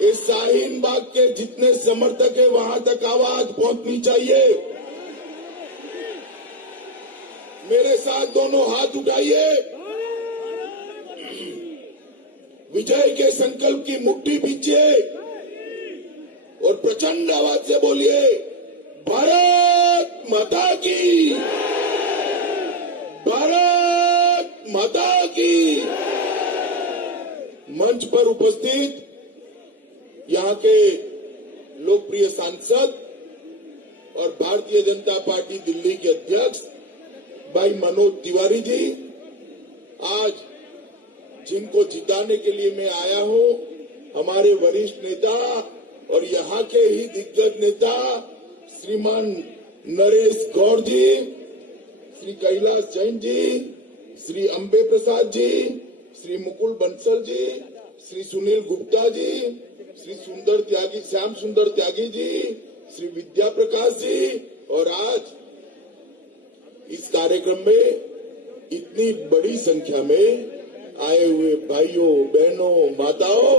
इस शाहीन बाग के जितने समर्थक है वहां तक आवाज पहुंचनी चाहिए। मेरे साथ दोनों हाथ उठाइए, विजय के संकल्प की मुट्ठी बीजिए और प्रचंड आवाज से बोलिए, भारत माता की, भारत माता की। मंच पर उपस्थित यहाँ के लोकप्रिय सांसद और भारतीय जनता पार्टी दिल्ली के अध्यक्ष भाई मनोज तिवारी जी, आज जिनको जिताने के लिए मैं आया हूं, हमारे वरिष्ठ नेता और यहाँ के ही दिग्गज नेता श्रीमान नरेश गौड़ जी, श्री कैलाश जैन जी, श्री अंबे प्रसाद जी, श्री मुकुल बंसल जी, श्री सुनील गुप्ता जी, श्री श्याम सुंदर त्यागी जी, श्री विद्या प्रकाश जी, और आज इस कार्यक्रम में इतनी बड़ी संख्या में आए हुए भाइयों, बहनों, माताओं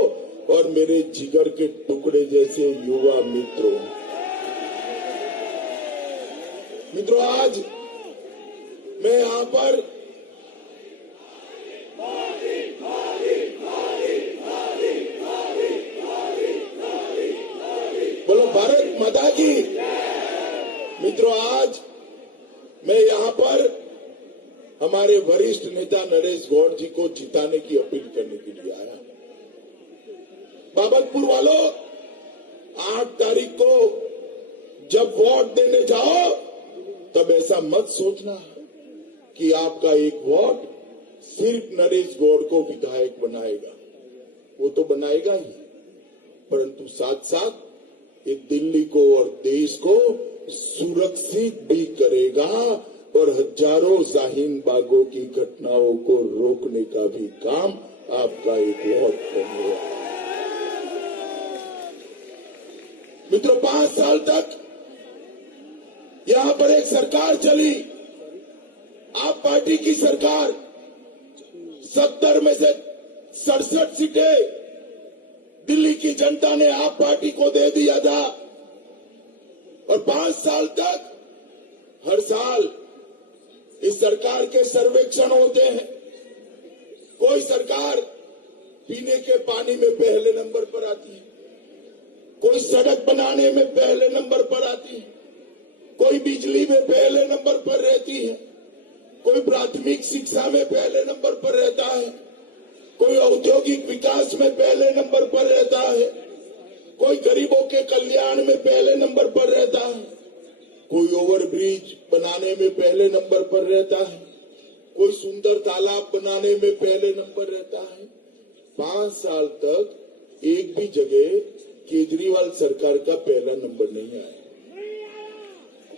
और मेरे जिगर के टुकड़े जैसे युवा मित्रों, आज मैं यहाँ पर बोलो भारत माता की। मित्रों, आज मैं यहाँ पर हमारे वरिष्ठ नेता नरेश गौड़ जी को जिताने की अपील करने के लिए आया। बाबतपुर वालों, 8 तारीख को जब वोट देने जाओ तब ऐसा मत सोचना कि आपका एक वोट सिर्फ नरेश गौड़ को विधायक बनाएगा। वो तो बनाएगा ही, परंतु साथ साथ ये दिल्ली को और देश को सुरक्षित भी करेगा और हजारों शाहीन बागों की घटनाओं को रोकने का भी काम आपका एक वोट करेगा। मित्रों, 5 साल तक यहां पर एक सरकार चली, आप पार्टी की सरकार। 70 में से 67 सीटें दिल्ली की जनता ने आप पार्टी को दे दिया था और 5 साल तक हर साल इस सरकार के सर्वेक्षण होते हैं। कोई सरकार पीने के पानी में पहले नंबर पर आती है, कोई सड़क बनाने में पहले नंबर पर आती है, कोई बिजली में पहले नंबर पर रहती है, कोई प्राथमिक शिक्षा में पहले नंबर पर रहता है, कोई औद्योगिक विकास में पहले नंबर पर रहता है, कोई गरीबों के कल्याण में पहले नंबर पर रहता है, कोई ओवरब्रिज बनाने में पहले नंबर पर रहता है, कोई सुंदर तालाब बनाने में पहले नंबर रहता है। 5 साल तक एक भी जगह केजरीवाल सरकार का पहला नंबर नहीं आया।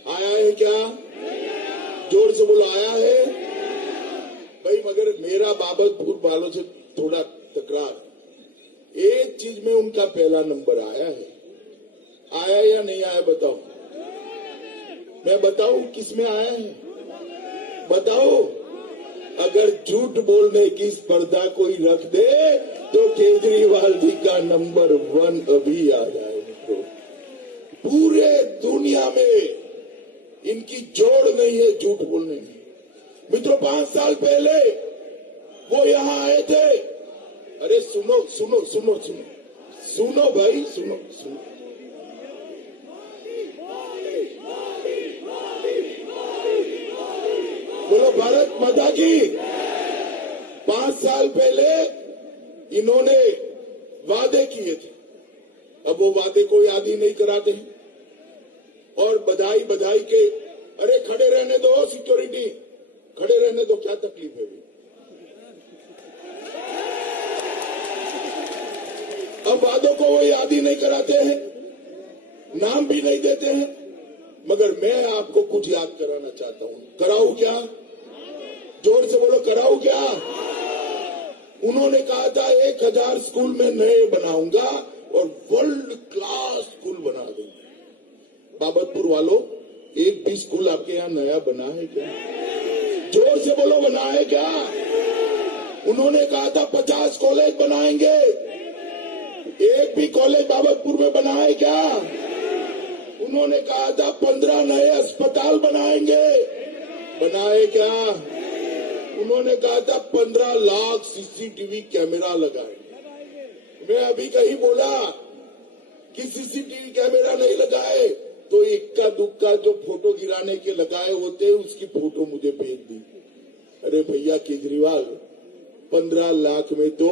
आया है क्या? जोर से बोलो, आया है भाई। मगर मेरा बाबतपुर वालों से थोड़ा तकरार, एक चीज में उनका पहला नंबर आया है। आया या नहीं आया बताओ? मैं बताऊं किस में आया है? बताओ। अगर झूठ बोलने की स्पर्धा कोई रख दे तो केजरीवाल जी का नंबर 1 अभी आ जाए। मित्रों, पूरे दुनिया में इनकी जोड़ नहीं है झूठ बोलने में। मित्रों, 5 साल पहले वो यहां आए थे। अरे सुनो सुनो सुनो सुनो सुनो भाई, सुनो सुनो। बोलो भारत माता की। 5 साल पहले इन्होंने वादे किए थे, अब वो वादे को याद ही नहीं कराते हैं। और बधाई बधाई के, अरे खड़े रहने दो, सिक्योरिटी खड़े रहने दो, क्या तकलीफ है? अब वादों को वो याद ही नहीं कराते हैं, नाम भी नहीं देते हैं। मगर मैं आपको कुछ याद कराना चाहता हूं। कराऊं क्या? जोर से बोलो, कराऊं क्या? उन्होंने कहा था 1000 स्कूल में नए बनाऊंगा और वर्ल्ड क्लास स्कूल बना दूंगा। बाबतपुर वालों, एक भी स्कूल आपके यहाँ नया बना है क्या? जोर से बोलो, बना है क्या? उन्होंने कहा था 50 कॉलेज बनाएंगे, एक भी कॉलेज बाबतपुर में बना है क्या? उन्होंने कहा था 15 नए अस्पताल बनाएंगे, बनाए क्या? उन्होंने कहा था 15 लाख सीसीटीवी कैमरा लगाएंगे। मैं अभी कहीं बोला कि सीसीटीवी कैमरा नहीं लगाए तो इक्का दुक्का जो फोटो गिराने के लगाए होते उसकी फोटो मुझे भेज दी। अरे भैया केजरीवाल, 15 लाख में तो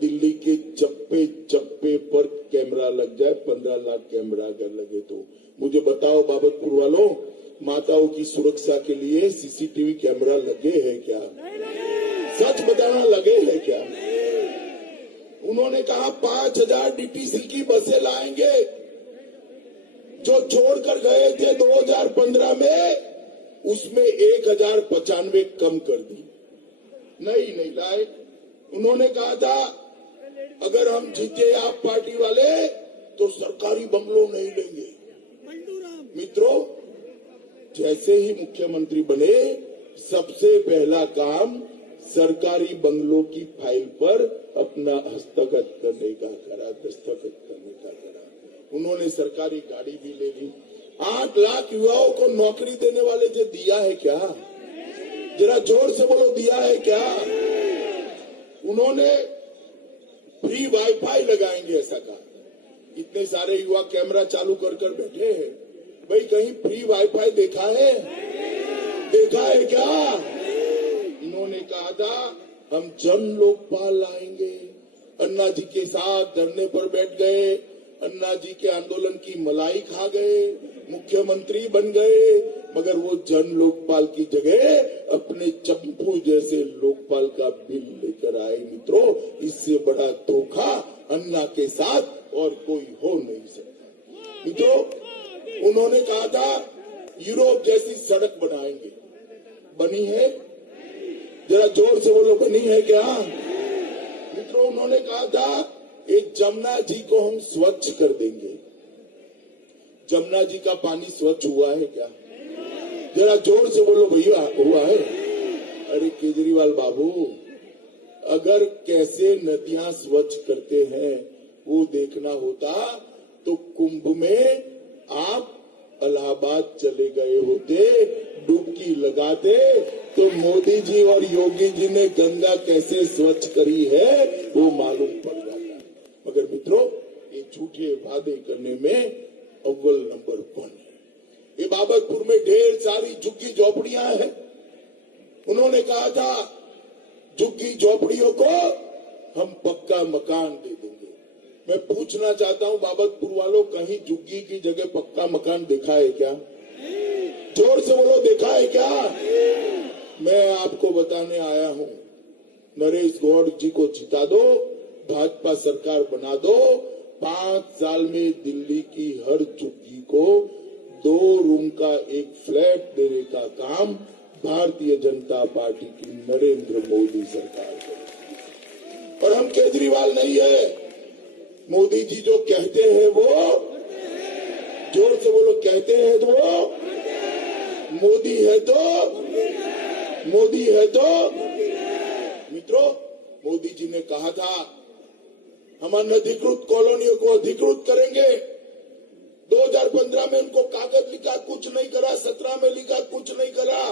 दिल्ली के चप्पे चप्पे पर कैमरा लग जाए। 15 लाख कैमरा अगर लगे तो मुझे बताओ बाबतपुर वालों, माताओं की सुरक्षा के लिए सीसीटीवी कैमरा लगे हैं क्या? सच बताना, लगे हैं क्या? उन्होंने कहा 5000 डीटीसी की बसें लाएंगे, जो छोड़कर गए थे 2015 में, उसमें 1095 कम कर दी। नहीं लाए। उन्होंने कहा था अगर हम जीते आप पार्टी वाले तो सरकारी बंगलों नहीं लेंगे। मित्रों, जैसे ही मुख्यमंत्री बने सबसे पहला काम सरकारी बंगलों की फाइल पर अपना हस्तगत करने का करा, दस्तखत करने का करा। उन्होंने सरकारी गाड़ी भी ले ली। 8 लाख युवाओं को नौकरी देने वाले थे, दिया है क्या? जरा जोर से बोलो, दिया है क्या? उन्होंने फ्री वाईफाई लगाएंगे ऐसा कहा। इतने सारे युवा कैमरा चालू कर बैठे हैं, भाई कहीं फ्री वाईफाई देखा है? देखा है क्या? इन्होंने कहा था हम जन लोकपाल लाएंगे। अन्ना जी के साथ धरने पर बैठ गए, अन्ना जी के आंदोलन की मलाई खा गए, मुख्यमंत्री बन गए, मगर वो जन लोकपाल की जगह अपने चंपू जैसे लोकपाल का बिल लेकर आए। मित्रों, इससे बड़ा धोखा अन्ना के साथ और कोई हो नहीं सकता। मित्रों, उन्होंने कहा था यूरोप जैसी सड़क बनाएंगे, बनी है? जरा जोर से बोलो, बनी है क्या? मित्रों, उन्होंने कहा था एक जमुना जी को हम स्वच्छ कर देंगे। जमुना जी का पानी स्वच्छ हुआ है क्या? जरा जोर से बोलो भैया, हुआ है? अरे केजरीवाल बाबू, अगर कैसे नदियां स्वच्छ करते हैं वो देखना होता तो कुंभ में आप इलाहाबाद चले गए होते, डुबकी लगाते तो मोदी जी और योगी जी ने गंगा कैसे स्वच्छ करी है वो मालूम पड़ जाता। मगर मित्रों, ये झूठे वादे करने में अव्वल नंबर 1 है। ये बाबतपुर में ढेर सारी झुग्गी झोपड़ियां हैं। उन्होंने कहा था झुग्गी झोपड़ियों को हम पक्का मकान दे देंगे। मैं पूछना चाहता हूं बाबतपुर वालों, कहीं झुग्गी की जगह पक्का मकान देखा है क्या? जोर से बोलो, देखा है क्या? मैं आपको बताने आया हूं, नरेश गौड़ जी को जिता दो, भाजपा सरकार बना दो, 5 साल में दिल्ली की हर झुग्गी को 2 रूम का एक फ्लैट देने का काम भारतीय जनता पार्टी की नरेंद्र मोदी सरकार करेगी। और हम केजरीवाल नहीं है, मोदी जी जो कहते हैं वो, जोर से बोलो, कहते हैं तो वो, मोदी है तो, मोदी है तो। मित्रों, मोदी जी ने कहा था हम अनधिकृत कॉलोनियों को अधिकृत करेंगे। 2015 में उनको कागज लिखा, कुछ नहीं करा। 17 में लिखा, कुछ नहीं करा।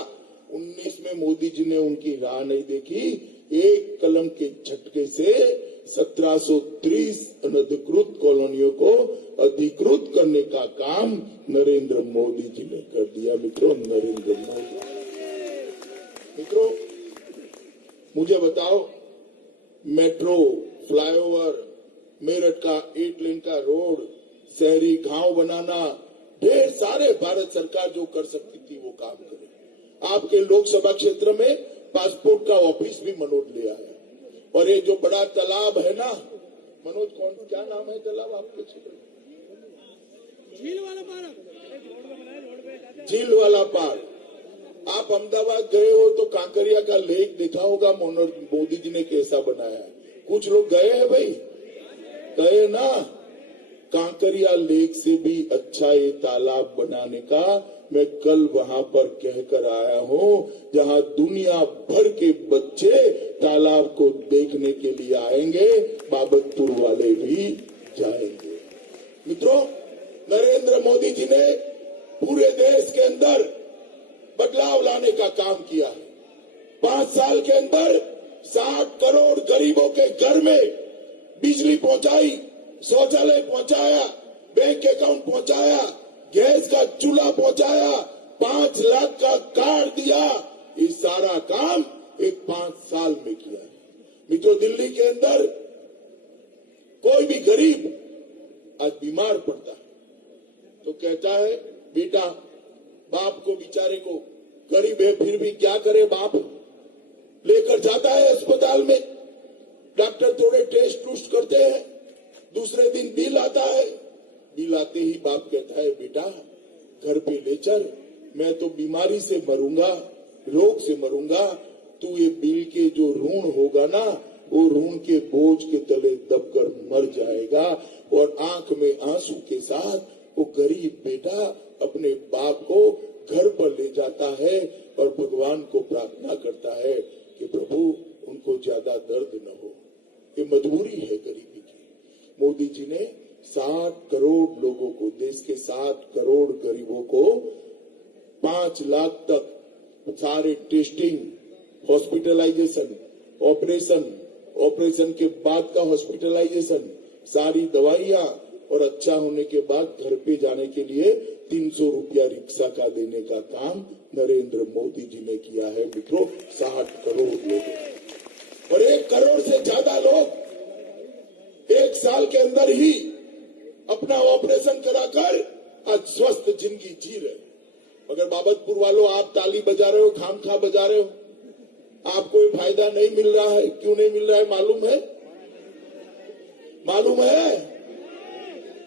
19 में मोदी जी ने उनकी राह नहीं देखी, एक कलम के झटके से 1730 अनधिकृत कॉलोनियों को अधिकृत करने का काम नरेंद्र मोदी जी ने कर दिया। मित्रों, नरेंद्र मोदी। मित्रों, मुझे बताओ, मेट्रो, फ्लाईओवर, मेरठ का 8 लेन का रोड, शहरी गांव बनाना, ढेर सारे भारत सरकार जो कर सकती थी वो काम करे। आपके लोकसभा क्षेत्र में पासपोर्ट का ऑफिस भी मनोज ले आया। और ये जो बड़ा तालाब है ना, मनोज, क्या नाम है तालाब आपके क्षेत्र में? झील वाला पार। झील वाला पार। आप अहमदाबाद गए हो तो कांकरिया का लेक देखा होगा, मोदी जी ने कैसा बनाया है। कुछ लोग गए हैं भाई, गए ना? कांकरिया लेक से भी अच्छा ये तालाब बनाने का मैं कल वहां पर कहकर आया हूं, जहां दुनिया भर के बच्चे तालाब को देखने के लिए आएंगे। बाबतपुर वाले भी जाएंगे। मित्रों, नरेंद्र मोदी जी ने पूरे देश के अंदर बदलाव लाने का काम किया है। 5 साल के अंदर 60 करोड़ गरीबों के घर में बिजली पहुंचाई, शौचालय पहुंचाया, बैंक अकाउंट पहुंचाया, गैस का चूल्हा पहुंचाया, 5 लाख का कार्ड दिया। ये सारा काम एक 5 साल में किया है। मित्रों, दिल्ली के अंदर कोई भी गरीब आज बीमार पड़ता है तो कहता है, बेटा बाप को बेचारे को, गरीब है फिर भी क्या करे बाप, लेकर जाता है अस्पताल में, डॉक्टर थोड़े टेस्ट टूस्ट करते हैं, दूसरे दिन बिल आता है, बिल आते ही बाप कहता है, बेटा घर पे ले चल, मैं तो बीमारी से मरूंगा, रोग से मरूंगा, तू ये बिल के जो ऋण होगा ना, वो ऋण के बोझ के तले दबकर मर जाएगा। और आंख में आंसू के साथ वो गरीब बेटा अपने बाप को घर पर ले जाता है और भगवान को प्रार्थना करता है कि प्रभु उनको ज्यादा दर्द न हो। ये मजबूरी है गरीबी की। मोदी जी ने 60 करोड़ लोगों को, देश के 60 करोड़ गरीबों को 5 लाख तक सारे टेस्टिंग, हॉस्पिटलाइजेशन, ऑपरेशन के बाद का हॉस्पिटलाइजेशन, सारी दवाइयां और अच्छा होने के बाद घर पे जाने के लिए 300 रुपया रिक्शा का देने का काम नरेंद्र मोदी जी ने किया है। मित्रों, 60 करोड़ लोग और 1 करोड़ से ज्यादा लोग 1 साल के अंदर ही अपना ऑपरेशन कराकर आज स्वस्थ जिंदगी जी रहे। अगर बाबतपुर वालों आप ताली बजा रहे हो, खामखा बजा रहे हो, आपको ये फायदा नहीं मिल रहा है, क्यों नहीं मिल रहा है मालूम है? मालूम है?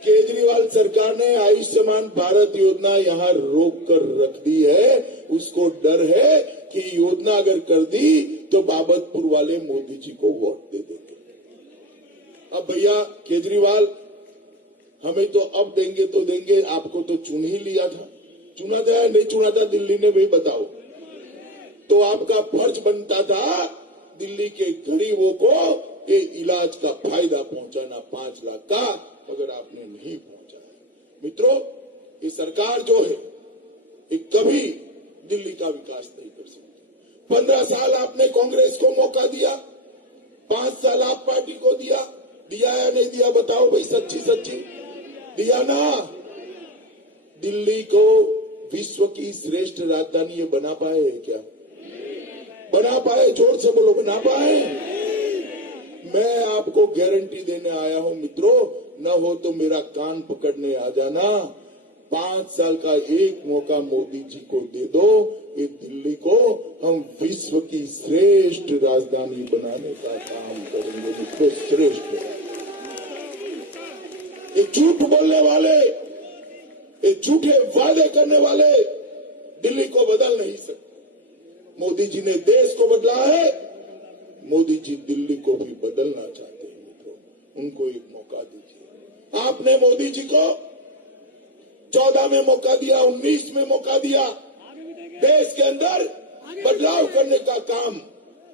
केजरीवाल सरकार ने आयुष्मान भारत योजना यहाँ रोक कर रख दी है। उसको डर है कि योजना अगर कर दी तो बाबतपुर वाले मोदी जी को वोट दे देंगे। अब भैया केजरीवाल, हमें तो अब देंगे तो देंगे, आपको तो चुन ही लिया था। चुना था या नहीं चुना था दिल्ली ने, भाई बताओ। तो आपका फर्ज बनता था दिल्ली के गरीबों को ये इलाज का फायदा पहुंचाना 5 लाख का, मगर आपने नहीं पहुंचाया। मित्रों, ये सरकार जो है ये कभी दिल्ली का विकास नहीं कर सकती। 15 साल आपने कांग्रेस को मौका दिया, 5 साल आप पार्टी को दिया या नहीं दिया? बताओ भाई, सच्ची सच्ची दिया ना? दिल्ली को विश्व की श्रेष्ठ राजधानी ये बना पाए है क्या? बना पाए? जोर से बोलो, बना पाए? मैं आपको गारंटी देने आया हूं मित्रों, न हो तो मेरा कान पकड़ने आ जाना। 5 साल का एक मौका मोदी जी को दे दो, ये दिल्ली को हम विश्व की श्रेष्ठ राजधानी बनाने का काम करेंगे। मित्रों, श्रेष्ठ। ये झूठ बोलने वाले, ये झूठे वादे करने वाले दिल्ली को बदल नहीं सकते। मोदी जी ने देश को बदला है, मोदी जी दिल्ली को भी बदलना चाहते हैं। मित्रों, उनको एक मौका दीजिए। आपने मोदी जी को 14 में मौका दिया, 19 में मौका दिया। देश के अंदर बदलाव करने का काम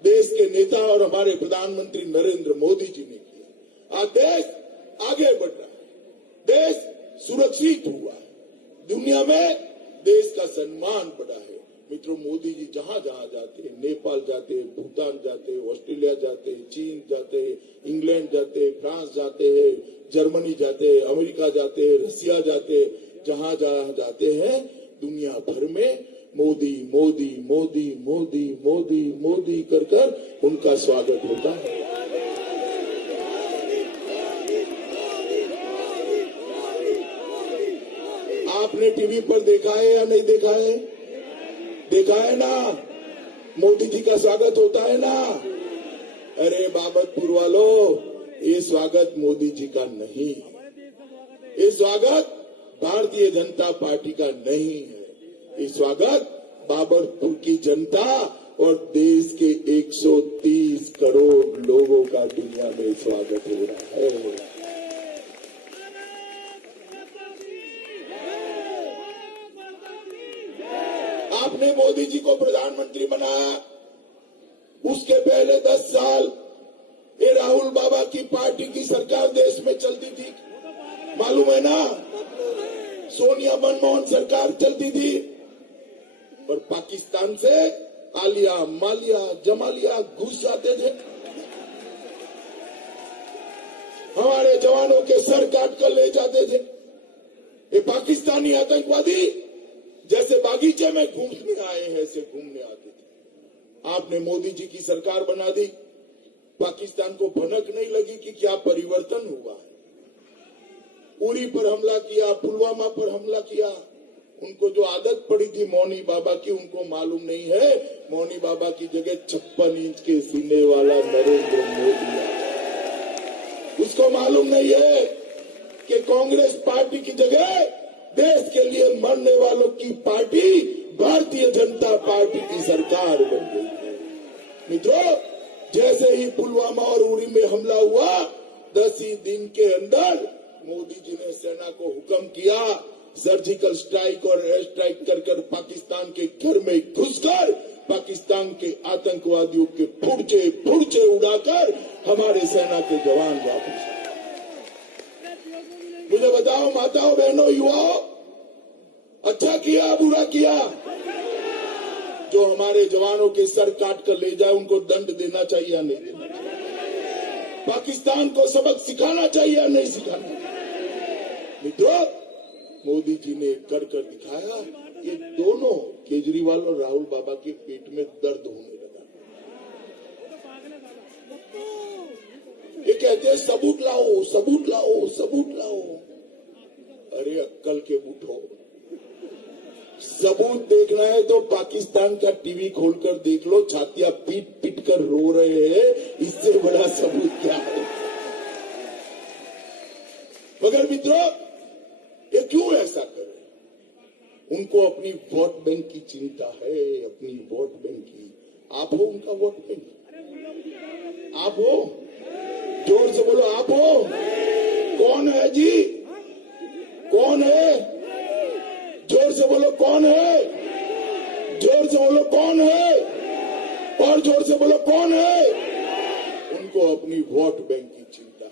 देश के नेता और हमारे प्रधानमंत्री नरेंद्र मोदी जी ने किया। आज देश आगे बढ़ रहा है, देश सुरक्षित हुआ है, दुनिया में देश का सम्मान बढ़ा है। मित्रों, मोदी जी जहां जहां जाते हैं, नेपाल जाते हैं, भूटान जाते हैं, ऑस्ट्रेलिया जाते हैं, चीन जाते हैं, इंग्लैंड जाते हैं, फ्रांस जाते हैं, जर्मनी जाते हैं, अमेरिका जाते हैं, रसिया जाते हैं, जहां जहां जाते हैं दुनिया भर में मोदी मोदी मोदी मोदी मोदी मोदी कर कर उनका स्वागत होता है। आपने टीवी पर देखा है या नहीं देखा है? देखा है ना? मोदी जी का स्वागत होता है ना? अरे बाबतपुर वालों, ये स्वागत मोदी जी का नहीं, ये स्वागत भारतीय जनता पार्टी का नहीं है। ये स्वागत बाबतपुर की जनता और देश के 130 करोड़ लोगों का दुनिया में स्वागत हो रहा है। आपने मोदी जी को प्रधानमंत्री बनाया, उसके पहले 10 साल ये राहुल बाबा की पार्टी की सरकार देश में चलती थी। मालूम है ना, सोनिया मनमोहन सरकार चलती थी और पाकिस्तान से आलिया मालिया जमालिया घुस जाते थे, हमारे जवानों के सर काट कर ले जाते थे। ये पाकिस्तानी आतंकवादी जैसे बागीचे में घूमने आए हैं ऐसे घूमने आते थे। आपने मोदी जी की सरकार बना दी, पाकिस्तान को भनक नहीं लगी कि क्या परिवर्तन हुआ है। उरी पर हमला किया, पुलवामा पर हमला किया। उनको जो आदत पड़ी थी मौनी बाबा की, उनको मालूम नहीं है मौनी बाबा की जगह 56 इंच के सीने वाला नरेंद्र मोदी है। उसको मालूम नहीं है कि कांग्रेस पार्टी की जगह देश के लिए मरने वालों की पार्टी भारतीय जनता पार्टी की सरकार बन गई। मित्रों, जैसे ही पुलवामा और उरी में हमला हुआ, 10 ही दिन के अंदर मोदी जी ने सेना को हुक्म किया, सर्जिकल स्ट्राइक और एयर स्ट्राइक कर पाकिस्तान के घर में घुसकर पाकिस्तान के आतंकवादियों के फुर्चे उड़ाकर हमारे सेना के जवान वापस। मुझे बताओ माताओं बहनों युवाओं, अच्छा किया बुरा किया? जो हमारे जवानों के सर काट कर ले जाए उनको दंड देना चाहिए या नहीं देना चाहिए? पाकिस्तान को सबक सिखाना चाहिए या नहीं सिखाना? मित्रों, मोदी जी ने कर दिखाया। ये दोनों केजरीवाल और राहुल बाबा के पेट में दर्द होने लगा। ये कहते हैं सबूत लाओ सबूत लाओ सबूत लाओ। अरे अक्कल के बूढ़ो, सबूत देखना है तो पाकिस्तान का टीवी खोलकर देख लो, छातियां पीट पीट कर रो रहे हैं, इससे बड़ा सबूत क्या है? मगर मित्रों, ये क्यों ऐसा कर रहे? उनको अपनी वोट बैंक की चिंता है, अपनी वोट बैंक की। आप हो उनका वोट बैंक? आप हो? जोर से बोलो, आप हो? कौन है जी? कौन है? जोर से बोलो, कौन है? जोर से बोलो, कौन है? और जोर से बोलो, कौन है? उनको अपनी वोट बैंक की चिंता है।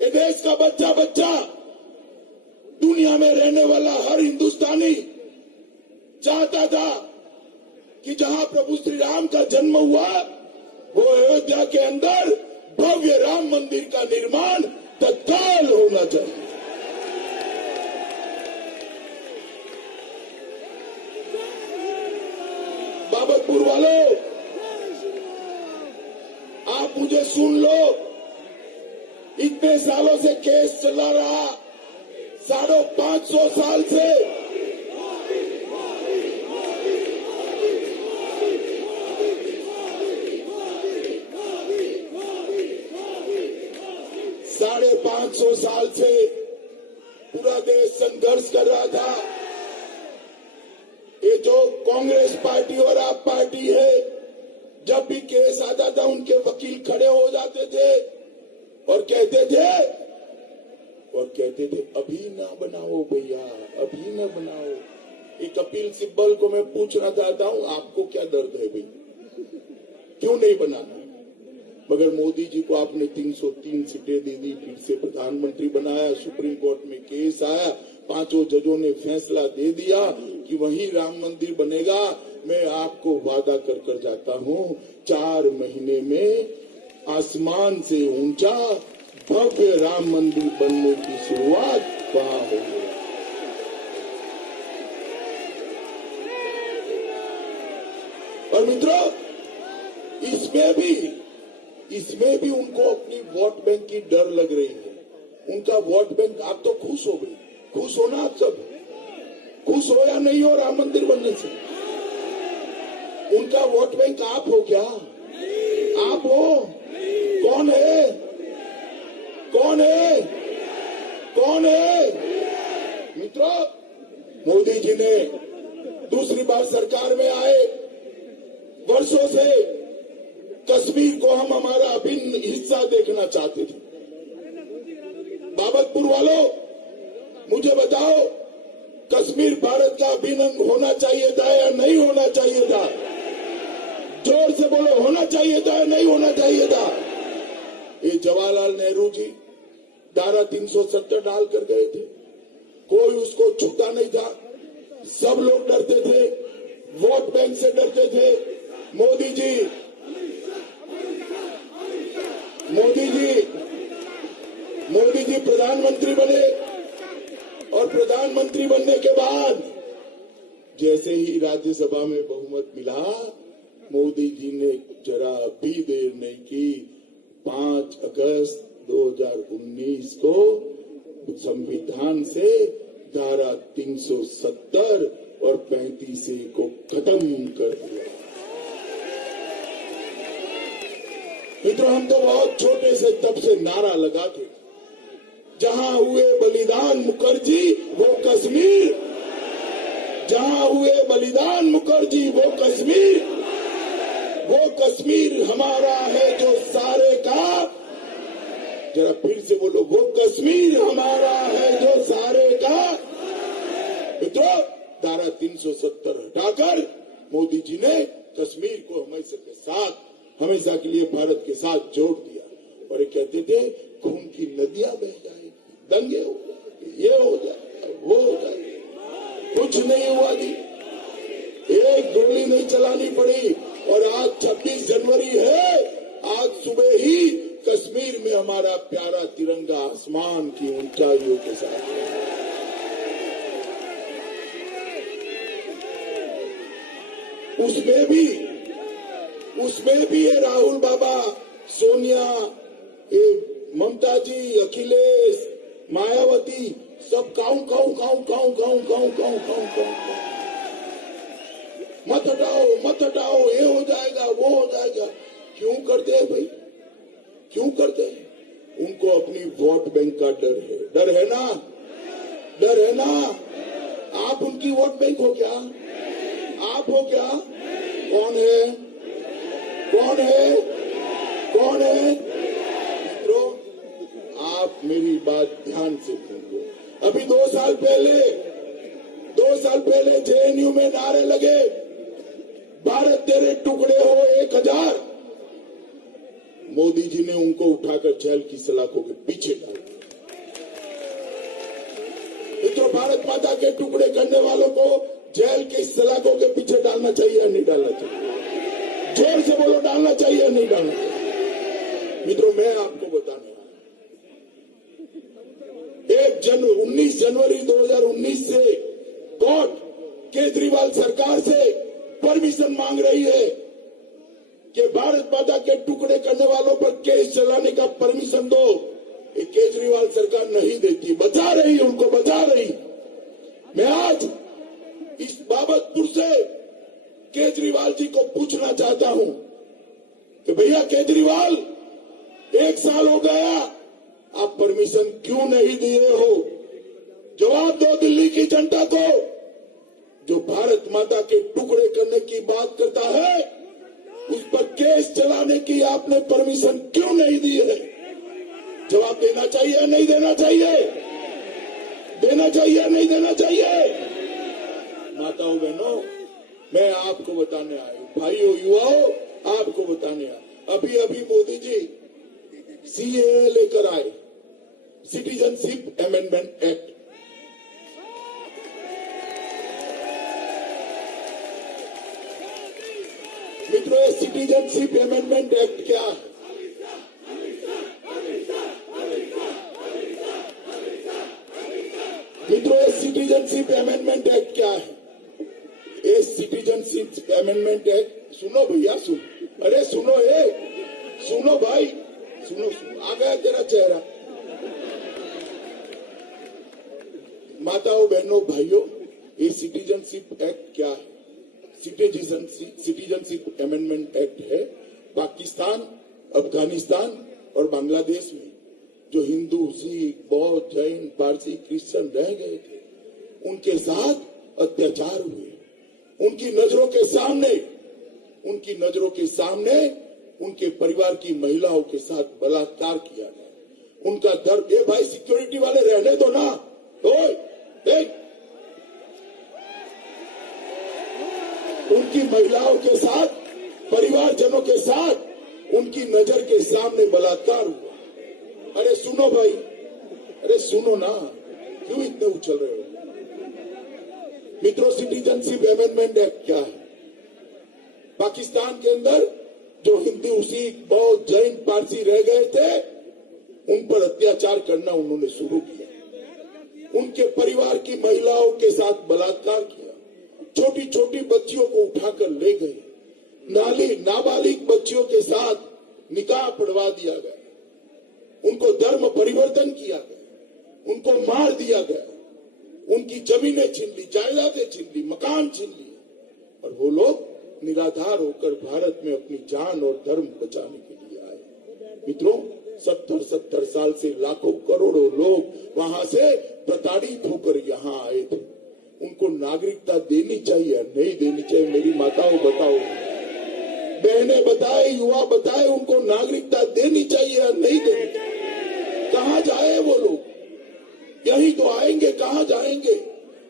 ये देश का बच्चा बच्चा, दुनिया में रहने वाला हर हिंदुस्तानी चाहता था कि जहां प्रभु श्री राम का जन्म हुआ, वो अयोध्या के अंदर भव्य राम मंदिर का निर्माण तत्काल होना चाहिए। बाबतपुर वालों, आप मुझे सुन लो। इतने सालों से केस चला रहा, 550 साल से 550 साल से पूरा देश संघर्ष कर रहा था। ये जो कांग्रेस पार्टी और आप पार्टी है, जब भी केस आता था उनके वकील खड़े हो जाते थे और कहते थे अभी ना बनाओ भैया, अभी ना बनाओ। एक कपिल सिब्बल को मैं पूछना चाहता हूं, आपको क्या दर्द है भाई, क्यों नहीं बनाना? मगर मोदी जी को आपने 303 सीटें दे दी, फिर से प्रधानमंत्री बनाया, सुप्रीम कोर्ट में केस आया, 5 जजों ने फैसला दे दिया कि वही राम मंदिर बनेगा। मैं आपको वादा कर जाता हूं, 4 महीने में आसमान से ऊंचा भव्य राम मंदिर बनने की शुरुआत वहां होगी। और मित्रों, इसमें भी उनको अपनी वोट बैंक की डर लग रही है। उनका वोट बैंक, आप तो खुश हो गए, खुश हो ना? आप सब खुश हो या नहीं हो राम मंदिर बनने से? उनका वोट बैंक आप हो क्या? आप हो? कौन है? कौन है? कौन है? मित्रों, मोदी जी ने दूसरी बार सरकार में आए, वर्षों से कश्मीर को हम हमारा अभिन्न हिस्सा देखना चाहते थे। बाबतपुर वालों, मुझे बताओ, कश्मीर भारत का अभिन्न अंग होना चाहिए था या नहीं होना चाहिए था? जोर से बोलो, होना चाहिए था या नहीं होना चाहिए था? ये जवाहरलाल नेहरू जी धारा 370 डाल कर गए थे, कोई उसको छूता नहीं था, सब लोग डरते थे, वोट बैंक से डरते थे। मोदी जी प्रधानमंत्री बने और प्रधानमंत्री बनने के बाद जैसे ही राज्यसभा में बहुमत मिला, मोदी जी ने जरा भी देर नहीं की, 5 अगस्त 2019 को संविधान से धारा 370 और 35A को खत्म कर दिया। मित्रों, हम तो बहुत छोटे से तब से नारा लगाते, जहां हुए बलिदान मुखर्जी वो कश्मीर, जहां हुए बलिदान मुखर्जी वो कश्मीर हमारा है जो सारे का, जरा फिर से बोलो, वो कश्मीर हमारा है जो सारे का। मित्रों, धारा 370 हटाकर मोदी जी ने कश्मीर को हमेशा के लिए भारत के साथ जोड़ दिया। और ये कहते थे खून की नदियां बह जाएगी, दंगे हो जाएंगे, ये हो जाएगा, वो हो जाएगा। कुछ नहीं हुआ जी, एक गोली नहीं चलानी पड़ी। और आज 26 जनवरी है, आज सुबह ही कश्मीर में हमारा प्यारा तिरंगा आसमान की ऊंचाइयों के साथ है। उसमें भी ये राहुल बाबा, सोनिया, ये ममता जी, अखिलेश, मायावती सब काऊ मत हटाओ, ये हो जाएगा, वो हो जाएगा। क्यों करते हैं भाई, क्यों करते हैं? उनको अपनी वोट बैंक का डर है ना। आप उनकी वोट बैंक हो क्या? आप हो क्या? कौन है? मित्रों, आप मेरी बात ध्यान से सुनिए। अभी 2 साल पहले जेएनयू में नारे लगे, भारत तेरे टुकड़े हो 1000। मोदी जी ने उनको उठाकर जेल की सलाखों के पीछे डाला। मित्रों, भारत माता के टुकड़े करने वालों को जेल की सलाखों के पीछे डालना चाहिए या नहीं डालना चाहिए? जोर से बोलो, डालना चाहिए या नहीं डालना चाहिए? मित्रों, मैं आपको बताने वाला, 19 जनवरी 2019 से कोर्ट केजरीवाल सरकार से परमिशन मांग रही है कि भारत माता के टुकड़े करने वालों पर केस चलाने का परमिशन दो। ये केजरीवाल सरकार नहीं देती, उनको बचा रही। मैं आज इस बाबतपुर से केजरीवाल जी को पूछना चाहता हूं कि भैया केजरीवाल, 1 साल हो गया, आप परमिशन क्यों नहीं दिए हो? जवाब दो दिल्ली की जनता को। जो भारत माता के टुकड़े करने की बात करता है, उस पर केस चलाने की आपने परमिशन क्यों नहीं दी है? जवाब देना चाहिए या नहीं देना चाहिए? देना चाहिए या नहीं देना चाहिए? माताओं बहनों, मैं आपको बताने आया हूं, भाइयों युवाओं, आपको बताने आया। अभी मोदी जी सीएए लेकर आए, सिटीजनशिप अमेंडमेंट एक्ट। मित्रों, सिटीजनशिप अमेंडमेंट एक्ट क्या है? मित्रों, सिटीजनशिप अमेंडमेंट एक्ट क्या है? ये सिटीजनशिप अमेंडमेंट एक्ट, सुनो भैया, सुनो भाई, सुनो, आ गया तेरा चेहरा। माताओं बहनों भाइयों, ये सिटीजनशिप एक्ट क्या है? सिटीजनशिप अमेंडमेंट एक्ट है पाकिस्तान, अफगानिस्तान और बांग्लादेश में जो हिंदू, सिख, बौद्ध, जैन, पारसी, क्रिश्चियन रह गए थे, उनके साथ अत्याचार हुए। उनकी नजरों के सामने उनके परिवार की महिलाओं के साथ बलात्कार किया गया। उनका दर्द, ये भाई सिक्योरिटी वाले रहने दो ना, देख, उनकी महिलाओं के साथ, परिवारजनों के साथ उनकी नजर के सामने बलात्कार हुआ। अरे सुनो भाई, अरे सुनो ना, क्यों इतने उछल रहे हो? मित्रों, सिटीजनशिप अमेंडमेंट एक्ट क्या है? पाकिस्तान के अंदर जो हिंदू, सिख, बौद्ध, जैन, पारसी रह गए थे, उन पर अत्याचार करना उन्होंने शुरू किया। उनके परिवार की महिलाओं के साथ बलात्कार किया, छोटी छोटी बच्चियों को उठाकर ले गए, नाबालिग बच्चियों के साथ निकाह पढ़वा दिया गया, उनको धर्म परिवर्तन किया गया, उनको मार दिया गया, उनकी जमीनें छीन ली, जायदादें छीन ली, मकान छीन लिए, और वो लोग निराधार होकर भारत में अपनी जान और धर्म बचाने के लिए आए। मित्रों, 70 साल से लाखों करोड़ों लोग वहां से प्रताड़ित होकर यहाँ आए थे। उनको नागरिकता देनी चाहिए या नहीं देनी चाहिए? मेरी माताओं बताओ, बहनें बताए, युवा बताए, उनको नागरिकता देनी चाहिए या नहीं देनी चाहिए? कहाँ जाए वो लोग? यही तो आएंगे, कहाँ जाएंगे?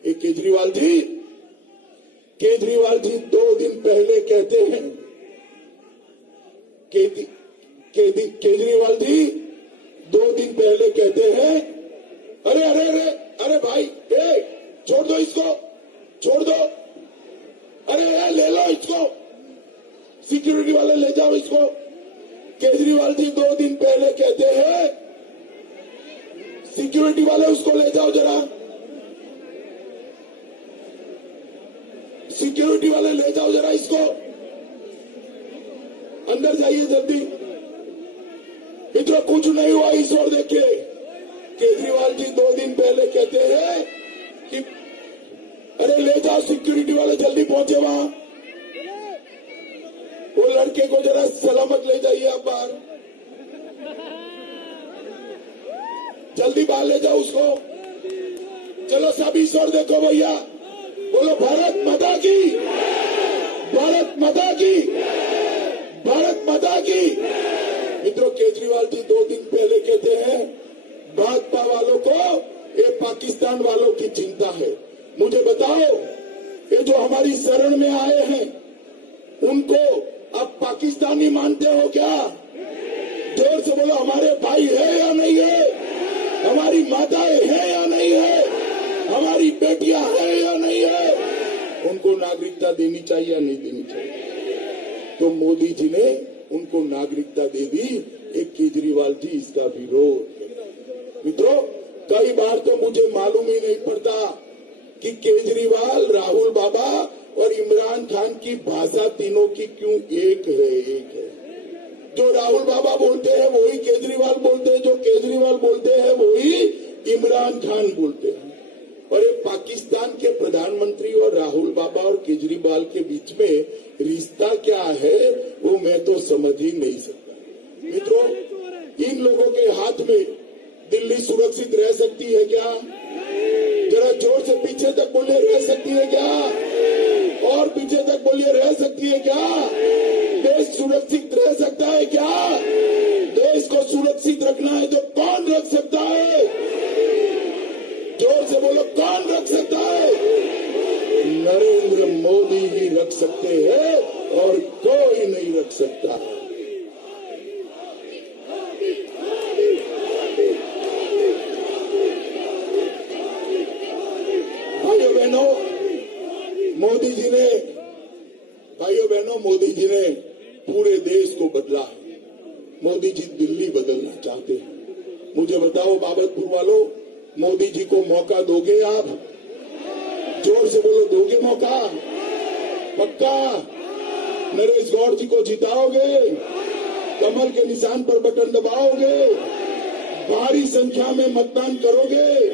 ये केजरीवाल जी 2 दिन पहले कहते हैं, केजरीवाल जी 2 दिन पहले कहते हैं, अरे अरे अरे अरे भाई, छोड़ दो इसको, छोड़ दो, अरे ले लो इसको, सिक्योरिटी वाले ले जाओ इसको। केजरीवाल जी 2 दिन पहले कहते हैं, सिक्योरिटी वाले उसको ले जाओ जरा, सिक्योरिटी वाले ले जाओ जरा इसको, अंदर जाइए जल्दी। मित्रों, कुछ नहीं हुआ इस ओर देखिए। केजरीवाल जी 2 दिन पहले कहते हैं कि अरे ले जाओ, सिक्योरिटी वाले जल्दी पहुंचे वहां, वो लड़के को जरा सलामत ले जाइए आप बाहर, जल्दी बाहर ले जाओ उसको। चलो सब इस ओर देखो भैया, बोलो भारत माता की, भारत माता की, भारत माता की। मित्रों, केजरीवाल जी 2 दिन पहले कहते हैं भाजपा वालों को ये पाकिस्तान वालों की चिंता है। मुझे बताओ, ये जो हमारी शरण में आए हैं, उनको आप पाकिस्तानी मानते हो क्या? जोर से बोलो, हमारे भाई है या नहीं है? हमारी माताएं हैं या नहीं है? हमारी बेटियां हैं या नहीं है? उनको नागरिकता देनी चाहिए या नहीं देनी चाहिए? तो मोदी जी ने उनको नागरिकता दे दी, एक केजरीवाल जी इसका विरोध। मित्रों, कई बार तो मुझे मालूम ही नहीं पड़ता कि केजरीवाल, राहुल बाबा और इमरान खान की भाषा तीनों की क्यों एक है। जो राहुल बाबा बोलते हैं वही केजरीवाल बोलते हैं, जो केजरीवाल बोलते हैं वही इमरान खान बोलते हैं। और ये पाकिस्तान के प्रधानमंत्री और राहुल बाबा और केजरीवाल के बीच में रिश्ता क्या है, वो मैं तो समझ ही नहीं सकता। मित्रों, इन लोगों के हाथ में दिल्ली सुरक्षित रह सकती है क्या? जरा जोर से पीछे तक बोलिए, रह सकती है क्या? और पीछे तक बोलिए, रह सकती है क्या? देश सुरक्षित रह सकता है क्या? देश को सुरक्षित रखना है तो कौन रख सकता है? जोर से बोलो, कौन रख सकता है? नरेंद्र मोदी ही रख सकते हैं और कोई नहीं रख सकता। भाइयों बहनों, मोदी जी ने पूरे देश को बदला है। मोदी जी दिल्ली बदलना चाहते हैं। मुझे बताओ बाबतपुर वालों, मोदी जी को मौका दोगे आप? जोर से बोलो, दोगे मौका? पक्का? नरेश गौड़ जी को जिताओगे? कमल के निशान पर बटन दबाओगे? भारी संख्या में मतदान करोगे?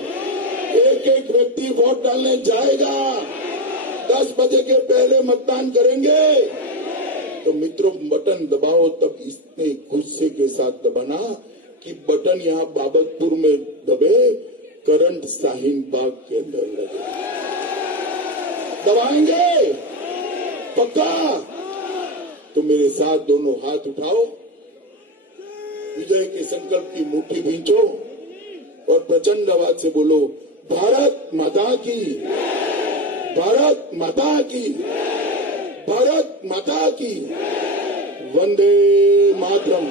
एक एक व्यक्ति वोट डालने जाएगा, 10 बजे के पहले मतदान करेंगे। तो मित्रों, बटन दबाओ, तब इतने गुस्से के साथ दबाना कि बटन यहाँ बाबतपुर में दबे, करंट शाहीन बाग के अंदर लगे। दबाएंगे? पक्का? तो मेरे साथ दोनों हाथ उठाओ, विजय के संकल्प की मुट्ठी भींचो और प्रचंड आवाज से बोलो, भारत माता की, भारत माता की, भारत माता की, वंदे मातरम।